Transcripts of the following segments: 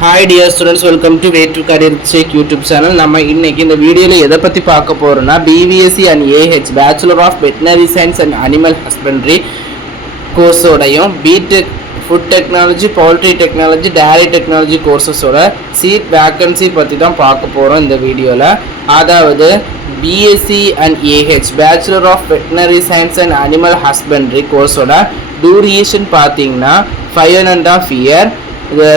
Hi dear students, welcome to Way to Career Check YouTube channel. நம்ம இன்னைக்கு இந்த வீடியோல எதை பத்தி பார்க்க போறோம்னா BVSc and AH Bachelor of Veterinary Science and Animal Husbandry course ஓடையும் BTech Food Technology, Poultry Technology, Dairy Technology courses ஓட seat vacancy பத்தி தான் பார்க்க போறோம் இந்த வீடியோல. அதாவது BSc and AH Bachelor of Veterinary Science and Animal Husbandry course ஓட duration பாத்தீங்கன்னா 5.5 year.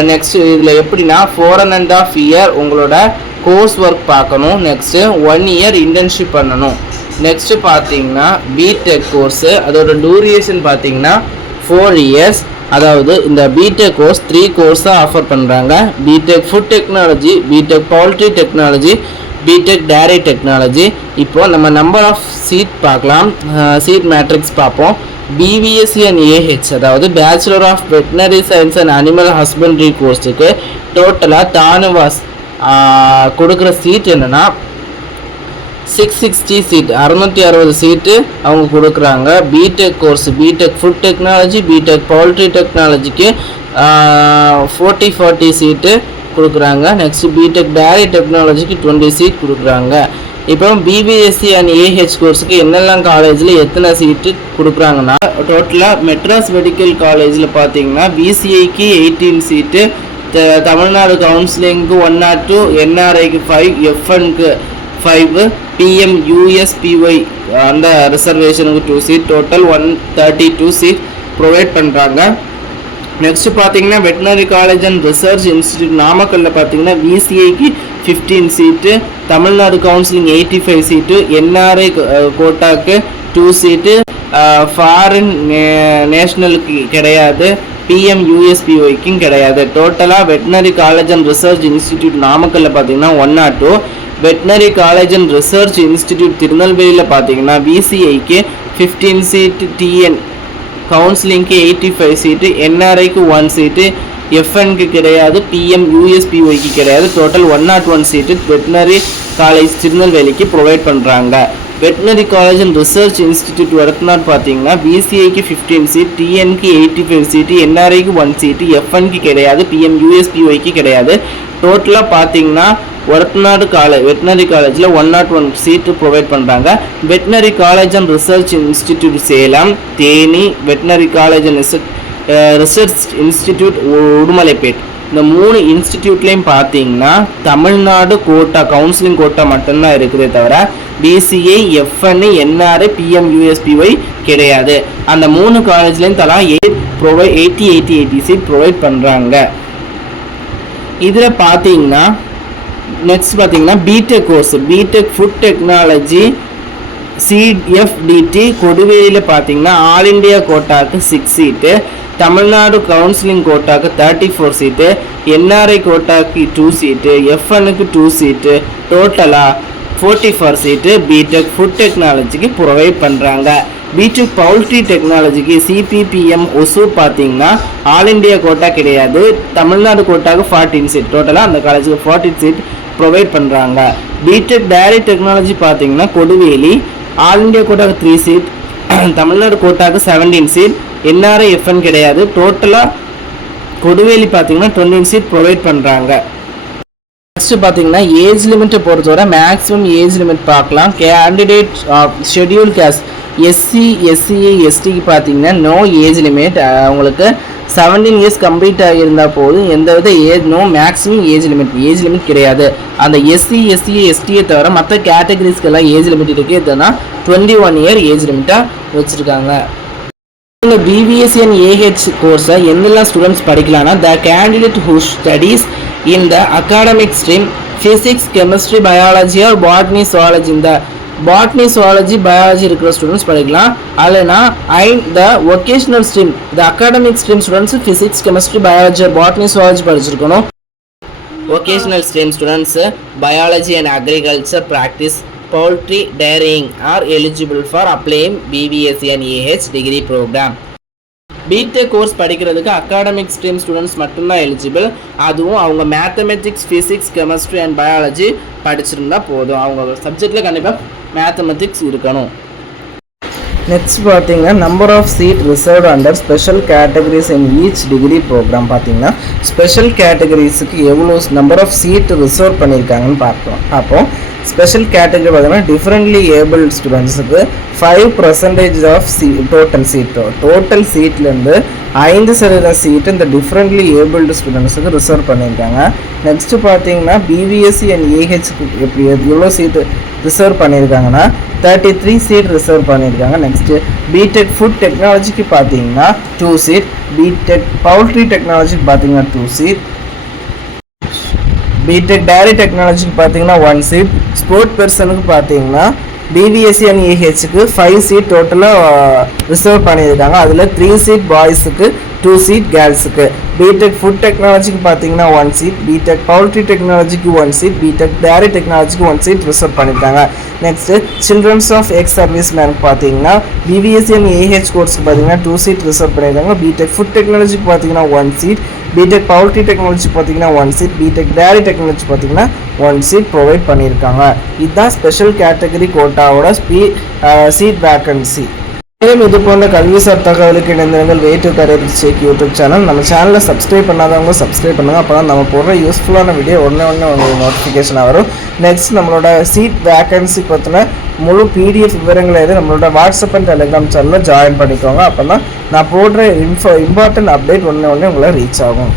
நெக்ஸ்ட் இதில் எப்படின்னா 4.5 year உங்களோட கோர்ஸ் ஒர்க் பார்க்கணும். நெக்ஸ்ட்டு 1 year இன்டர்ன்ஷிப் பண்ணணும். நெக்ஸ்ட்டு பார்த்தீங்கன்னா பிடெக் கோர்ஸு அதோட டூரேஷன் பார்த்தீங்கன்னா 4 years. அதாவது இந்த பிடெக் கோர்ஸ் 3 கோர்ஸாக ஆஃபர் பண்ணுறாங்க. BTech food technology, BTech poultry technology, BTech dairy technology. இப்போது நம்ம நம்பர் ஆஃப் சீட் பார்க்கலாம். சீட் மேட்ரிக்ஸ் பார்ப்போம். BVSc and AH அதாவது bachelor of veterinary science and animal husbandry கோர்ஸுக்கு டோட்டலாக தானுவாஸ் கொடுக்குற சீட் என்னென்னா 660 சீட், 660 சீட்டு அவங்க கொடுக்குறாங்க. BTech course BTech food technology, BTech poultry டெக்னாலஜிக்கு 40 சீட்டு கொடுக்குறாங்க. நெக்ஸ்ட் பிடெக் டேரி டெக்னாலஜிக்கு 20 சீட் கொடுக்குறாங்க. இப்போ BVSc and AH கோர்ஸுக்கு என்னெல்லாம் காலேஜில் எத்தனை சீட்டு கொடுக்குறாங்கன்னா டோட்டலாக மெட்ராஸ் மெடிக்கல் காலேஜில் பார்த்தீங்கன்னா BCIக்கு 18 சீட்டு, தமிழ்நாடு கவுன்சிலிங்க்கு 102, NRIக்கு 5, FNக்கு 5, PMUSPY அந்த ரிசர்வேஷனுக்கு 2 சீட், டோட்டல் 132 சீட் ப்ரொவைட் பண்ணுறாங்க. நெக்ஸ்ட் பார்த்தீங்கன்னா veterinary college and research institute நாமக்கல்லில் பார்த்தீங்கன்னா BCIக்கு 15 சீட்டு, தமிழ்நாடு கவுன்சிலிங் 85 சீட்டு, NRI கோட்டாக்கு 2 சீட்டு, ஃபாரின் நேஷ்னலுக்கு கிடையாது, PMUSPYக்கும் கிடையாது. டோட்டலாக veterinary college and research institute நாமக்கல்லில் பார்த்தீங்கன்னா 102, veterinary college and research institute திருநெல்வேலியில் பார்த்தீங்கன்னா BCIக்கு 15 சீட்டு, TN கவுன்சிலிங்க்கு 85 சீட்டு, NRIக்கு 1 சீட்டு, FNக்கு கிடையாது, PMUSPYக்கு கிடையாது. டோட்டல் 101 சீட்டு வெட்டினரி காலேஜ் திருநெல்வேலிக்கு ப்ரொவைட் பண்ணுறாங்க. Veterinary college and research institute Orathanadu பார்த்தீங்கன்னா BCIக்கு 15 சீட், TNக்கு 85 சீட்டு, NRIக்கு 1 சீட்டு, FNக்கு கிடையாது, PMUSPYக்கு கிடையாது. டோட்டலாக பார்த்தீங்கன்னா ஒர்க்நாடு வெட்டினரி காலேஜில் 101 சீட்டு ப்ரொவைட் பண்ணுறாங்க. Veterinary college and research institute Salem, Theni, veterinary college and research institute Udumalpet, இந்த 3 இன்ஸ்டிடியூட்லேயும் பார்த்தீங்கன்னா தமிழ்நாடு கோட்டா கவுன்சிலிங் கோட்டா மட்டும்தான் இருக்குதே தவிர BCI, FN, NRI, PMUSPY கிடையாது. அந்த 3 காலேஜ்லேயும் தலா 80 சீட் ப்ரொவைட் பண்ணுறாங்க. இதில் பார்த்தீங்கன்னா நெக்ஸ்ட் பார்த்தீங்கன்னா BTech course BTech food technology CFDT கொடுவேலியில் பார்த்தீங்கன்னா ஆல் இண்டியா கோட்டாக்கு 6 சீட்டு, தமிழ்நாடு கவுன்சிலிங் கோட்டாக்கு 34 சீட்டு, NRI கோட்டாக்கு 2 சீட்டு, FNக்கு 2 சீட்டு, டோட்டலாக 44 சீட்டு பிடெக் ஃபுட் டெக்னாலஜிக்கு ப்ரொவைட் பண்ணுறாங்க. பிடெக் பவுல்ட்ரி டெக்னாலஜிக்கு CPPM ஒசூர் பார்த்தீங்கன்னா ஆல் இண்டியா கோட்டா கிடையாது, தமிழ்நாடு கோட்டாக்கு 14 சீட், டோட்டலாக அந்த காலேஜுக்கு 14 சீட் ப்ரொவைட் பண்ணுறாங்க. பிடெக் டேரி டெக்னாலஜி பார்த்தீங்கன்னா கொடுவேலி ஆல் இண்டியா கோட்டாக்கு 3 சீட், தமிழ்நாடு கோட்டாக்கு 17 சீட், NRI, FN கிடையாது. டோட்டலாக கொடுவேலி பார்த்தீங்கன்னா 20 சீட் ப்ரொவைட் பண்ணுறாங்க. நெக்ஸ்ட் பார்த்தீங்கன்னா ஏஜ் லிமிட்டை பொறுத்தவரை மேக்ஸிமம் ஏஜ் லிமிட் பார்க்கலாம். Candidate schedule caste SC, SCA, STக்கு பார்த்தீங்கன்னா நோ ஏஜ் லிமிட், உங்களுக்கு 17 இயர்ஸ் கம்ப்ளீட் ஆகியிருந்தால் போதும், எந்தவித நோ மேக்ஸிமம் ஏஜ் லிமிட் கிடையாது. அந்த SC, SCA, STயை தவிர மற்ற கேட்டகரிஸ்க்கெல்லாம் ஏஜ் லிமிட் இருக்குது. இதுனா 21 இயர் ஏஜ் லிமிட்டாக வச்சுருக்காங்க. இந்த BVSc and AH கோர்ஸை எந்தெல்லாம் ஸ்டூடெண்ட்ஸ் படிக்கலாம்னா the candidate who studies in the academic stream physics, chemistry, biology or botany, zoology. இந்த பாட்னி, சுவாலஜி, பயாலஜி இருக்கிற ஸ்டூடெண்ட்ஸ் படிக்கலாம். அல்லனா the vocational stream the academic stream students physics, chemistry, biology or botany, zoology படிச்சிருக்கணும். Vocational stream students biology and agriculture, practice, poultry, dairying are eligible for applying BVSc and AH degree program. BTech course படிக்கிறதுக்கு academic stream students மட்டும்தான் eligible. அதுவும் அவங்க mathematics, physics, chemistry and biology படிச்சிருந்தா போதும். அவங்க சப்ஜெக்டில் கண்டிப்பாக மேத்தமெட்டிக்ஸ் இருக்கணும். நெக்ஸ்ட் பார்த்தீங்கன்னா number of seat reserved under special categories in each degree programme. பார்த்தீங்கன்னா ஸ்பெஷல் கேட்டகரிஸுக்கு எவ்வளோ நம்பர் ஆஃப் சீட் ரிசர்வ் பண்ணியிருக்காங்கன்னு பார்க்கலாம். அப்போது ஸ்பெஷல் கேட்டகரி பார்த்தீங்கன்னா டிஃப்ரெண்ட்லி ஏபிள்ட் ஸ்டூடெண்ட்ஸுக்கு 5% ஆஃப் டோட்டல் சீட்லேருந்து 5% சீட்டு இந்த டிஃப்ரெண்ட்லி ஏபிள்டு ஸ்டூடெண்ட்ஸுக்கு ரிசர்வ் பண்ணியிருக்காங்க. நெக்ஸ்ட்டு பார்த்தீங்கன்னா பிபிஎஸ்சி அண்ட் ஏஹெச்க்கு எப்படி எவ்வளோ சீட்டு ரிசர்வ் பண்ணியிருக்காங்கன்னா 33 சீட் ரிசர்வ் பண்ணியிருக்காங்க. நெக்ஸ்ட்டு பிடெக் ஃபுட் டெக்னாலஜிக்கு பார்த்தீங்கன்னா 2 சீட், பிடெக் பவுல்ட்ரி டெக்னாலஜிக்கு பார்த்தீங்கன்னா 2 சீட், பிடெக் டேரி டெக்னாலஜிக்கு பார்த்தீங்கன்னா 1 சீட், ஸ்போர்ட் பர்சனுக்கு பார்த்தீங்கன்னா பிபிஎஸ்சி அண்ட் ஏஹெச்சுக்கு 5 சீட் டோட்டலாக ரிசர்வ் பண்ணியிருக்காங்க. அதில் 3 சீட் பாய்ஸுக்கு, 2 சீட் கேர்ள்ஸுக்கு. பிடெக் ஃபுட் டெக்னாலஜிக்கு பார்த்தீங்கன்னா 1 சீட், பிடெக் பவுல்ட்ரி டெக்னாலஜிக்கு 1 சீட், பிடெக் டேரி டெக்னாலஜிக்கு 1 சீட் ரிசர்வ் பண்ணியிருக்காங்க. Next childrens of ex service மேனுக்கு பார்த்தீங்கன்னா பிபிஎஸ்சி அண்ட் ஏஹெச் கோர்ஸுக்கு பார்த்தீங்கன்னா 2 சீட் ரிசர்வ் பண்ணியிருக்காங்க. பிடெக் ஃபுட் டெக்னாலஜிக்கு பார்த்தீங்கன்னா 1 சீட், பிடெக் பவுல்ட்ரி டெக்னாலஜி பார்த்தீங்கன்னா 1 சீட், பிடெக் டேரி டெக்னாலஜி பார்த்தீங்கன்னா 1 சீட் ப்ரொவைட் பண்ணியிருக்காங்க. இதுதான் ஸ்பெஷல் கேட்டகரி கோட்டாவோட சீட் வேக்கன்சி. மேலும் இது போன்ற கல்விசார் தகவலுக்கு இணைந்திருங்கள் way to career check YouTube channel. நம்ம சேனலில் சப்ஸ்கிரைப் பண்ணாதவங்க சப்ஸ்கிரைப் பண்ணுங்கள். அப்போ தான் நம்ம போடுற யூஸ்ஃபுல்லான வீடியோ ஒன்று உங்களுக்கு நோட்டிஃபிகேஷனாக வரும். நெக்ஸ்ட் நம்மளோட சீட் வேக்கன்சி பற்றின முழு பிடிஎஃப் விவரங்களை நம்மளோட வாட்ஸ்அப் அண்ட் டெலிகிராம் சேனலில் ஜாயின் பண்ணிக்கோங்க. அப்போ தான் நான் போடுற இம்பார்ட்டன்ட் அப்டேட் ஒன்று உங்களை ரீச் ஆகும்.